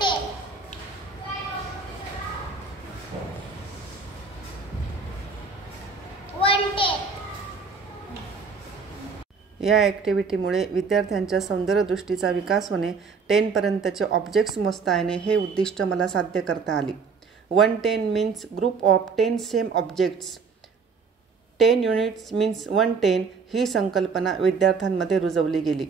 10. या ॲक्टिव्हिटीमुळे विद्यार्थ्यांच्या सौंदर्यदृष्टीचा विकास होणे, 10 पर्यंतचे ऑब्जेक्ट्स मोजता येणे हे उद्दिष्ट मला साध्य करता आले. 110 means group of 10 same objects. 10 units means 110 ही संकल्पना विद्यार्थ्यांमध्ये रुजवली गेली.